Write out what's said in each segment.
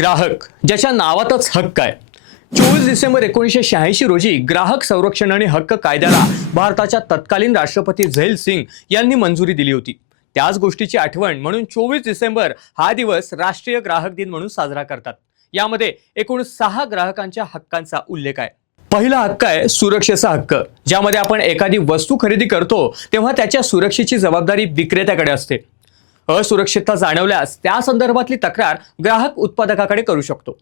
ग्राहक ज्याच्या नावातच हक्क आहे. 24 डिसेंबर 1986 रोजी ग्राहक संरक्षण आणि हक्क कायद्याला भारताच्या तत्कालीन राष्ट्रपती झैल सिंग यांनी मंजुरी दिली होती. त्याच गोष्टीची आठवण म्हणून 24 डिसेंबर हा दिवस राष्ट्रीय ग्राहक दिन म्हणून साजरा करतात. यामध्ये एकूण 6 ग्राहकांच्या हक्कांचा उल्लेख आहे. पहिला हक्क आहे सुरक्षेचा हक्क, ज्यामध्ये आपण एखादी वस्तू खरेदी करतो तेव्हा त्याच्या सुरक्षेची जबाबदारी विक्रेत्याकडे असते. असुरक्षितता जाणवल्यास त्या संदर्भातली तक्रार ग्राहक उत्पादकाकडे करू शकतो.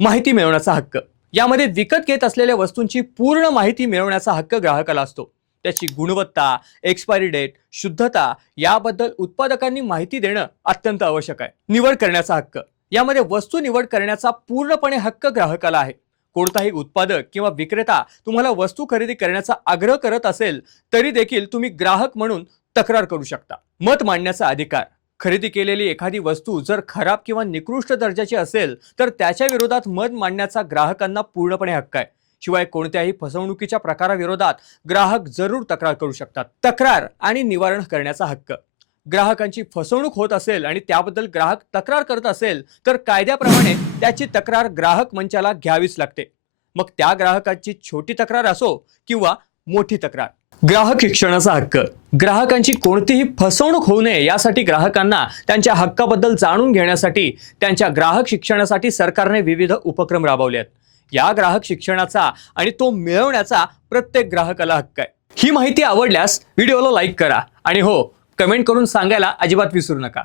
माहिती मिळवण्याचा हक्क, यामध्ये विकत घेत असलेल्या वस्तूंची पूर्ण माहिती मिळवण्याचा हक्क ग्राहकाला असतो. त्याची गुणवत्ता, एक्सपायरी डेट, शुद्धता याबद्दल उत्पादकांनी माहिती देणं अत्यंत आवश्यक आहे. निवड करण्याचा हक्क, यामध्ये वस्तू निवड करण्याचा पूर्णपणे हक्क ग्राहकाला आहे. कोणताही उत्पादक किंवा विक्रेता तुम्हाला वस्तू खरेदी करण्याचा आग्रह करत असेल तरी देखील तुम्ही ग्राहक म्हणून तक्रार करू शकता. मत मांडण्याचा अधिकार, खरेदी केलेली एखादी वस्तू जर खराब किंवा निकृष्ट दर्जाची असेल तर त्याच्या विरोधात मत मांडण्याचा ग्राहकांना पूर्णपणे हक्क आहे. शिवाय कोणत्याही फसवणुकीच्या प्रकाराविरोधात ग्राहक जरूर तक्रार करू शकतात. तक्रार आणि निवारण करण्याचा हक्क, ग्राहकांची फसवणूक होत असेल आणि त्याबद्दल ग्राहक तक्रार करत असेल तर कायद्याप्रमाणे त्याची तक्रार ग्राहक मंचाला घ्यावीच लागते. मग त्या ग्राहकाची छोटी तक्रार असो किंवा मोठी तक्रार. ग्राहक शिक्षणाचा हक्क, ग्राहकांची कोणतीही फसवणूक होऊ नये यासाठी ग्राहकांना त्यांच्या हक्काबद्दल जाणून घेण्यासाठी त्यांच्या ग्राहक शिक्षणासाठी सरकारने विविध उपक्रम राबवले आहेत. या ग्राहक शिक्षणाचा आणि तो मिळवण्याचा प्रत्येक ग्राहकाला हक्क आहे. ही माहिती आवडल्यास व्हिडिओला लाईक करा आणि हो, कमेंट करून सांगायला अजिबात विसरू नका.